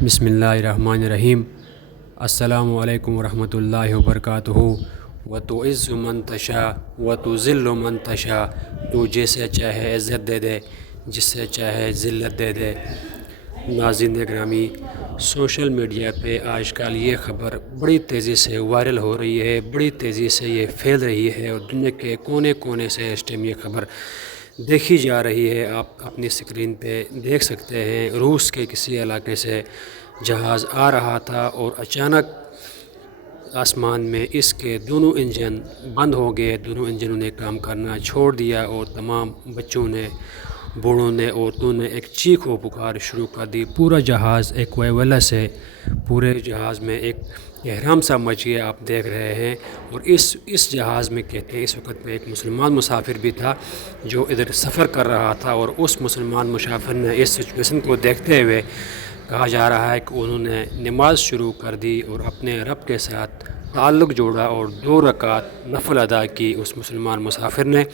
بسم اللہ الرحمن الرحیم۔ السلام علیکم ورحمۃ اللہ وبرکاتہ۔ وتعز من تشاء وتذل من تشاء، تو جیسے چاہے عزت دے دے، جس سے چاہے ذلت دے دے۔ ناظرین گرامی، سوشل میڈیا پہ آج کل یہ خبر بڑی تیزی سے وائرل ہو رہی ہے، بڑی تیزی سے یہ پھیل رہی ہے اور دنیا کے کونے کونے سے اس ٹائم یہ خبر دیکھی جا رہی ہے۔ آپ اپنی اسکرین پہ دیکھ سکتے ہیں، روس کے کسی علاقے سے جہاز آ رہا تھا اور اچانک آسمان میں اس کے دونوں انجن بند ہو گئے، دونوں انجنوں نے کام کرنا چھوڑ دیا اور تمام بچوں نے، بوڑھوں نے، عورتوں نے ایک چیخ و پکار شروع کر دی۔ پورا جہاز ایک ویولہ سے، پورے جہاز میں ایک احرام سا مچ گیا، آپ دیکھ رہے ہیں۔ اور اس جہاز میں کہتے ہیں اس وقت میں ایک مسلمان مسافر بھی تھا جو ادھر سفر کر رہا تھا، اور اس مسلمان مسافر نے اس سچویشن کو دیکھتے ہوئے کہا جا رہا ہے کہ انہوں نے نماز شروع کر دی اور اپنے رب کے ساتھ تعلق جوڑا اور 2 رکعت نفل ادا کی اس مسلمان مسافر نے۔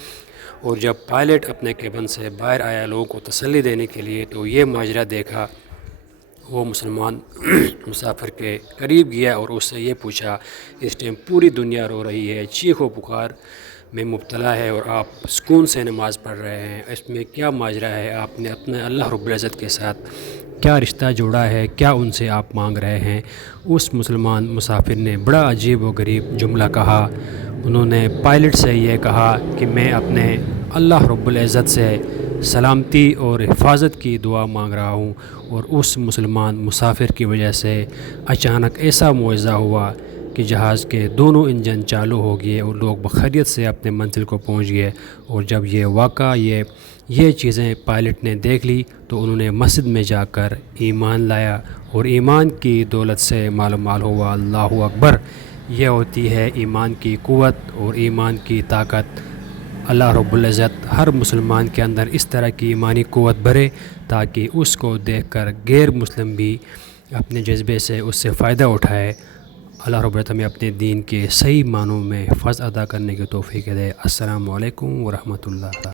اور جب پائلٹ اپنے کیبن سے باہر آیا لوگوں کو تسلی دینے کے لیے تو یہ ماجرا دیکھا، وہ مسلمان مسافر کے قریب گیا اور اس سے یہ پوچھا، اس ٹائم پوری دنیا رو رہی ہے، چیخ و پکار میں مبتلا ہے، اور آپ سکون سے نماز پڑھ رہے ہیں، اس میں کیا ماجرا ہے؟ آپ نے اپنے اللہ رب العزت کے ساتھ کیا رشتہ جوڑا ہے؟ کیا ان سے آپ مانگ رہے ہیں؟ اس مسلمان مسافر نے بڑا عجیب و غریب جملہ کہا۔ انہوں نے پائلٹ سے یہ کہا کہ میں اپنے اللہ رب العزت سے سلامتی اور حفاظت کی دعا مانگ رہا ہوں، اور اس مسلمان مسافر کی وجہ سے اچانک ایسا معجزہ ہوا کہ جہاز کے دونوں انجن چالو ہو گئے اور لوگ بخیریت سے اپنے منزل کو پہنچ گئے۔ اور جب یہ واقعہ یہ چیزیں پائلٹ نے دیکھ لی تو انہوں نے مسجد میں جا کر ایمان لایا، اور ایمان کی دولت سے معلوم ہوا، اللہ اکبر، یہ ہوتی ہے ایمان کی قوت اور ایمان کی طاقت۔ اللہ رب العزت ہر مسلمان کے اندر اس طرح کی ایمانی قوت بھرے تاکہ اس کو دیکھ کر غیر مسلم بھی اپنے جذبے سے اس سے فائدہ اٹھائے۔ اللہ رب العزت ہمیں اپنے دین کے صحیح معنوں میں فرض ادا کرنے کی توفیق دے۔ السلام علیکم ورحمۃ اللہ۔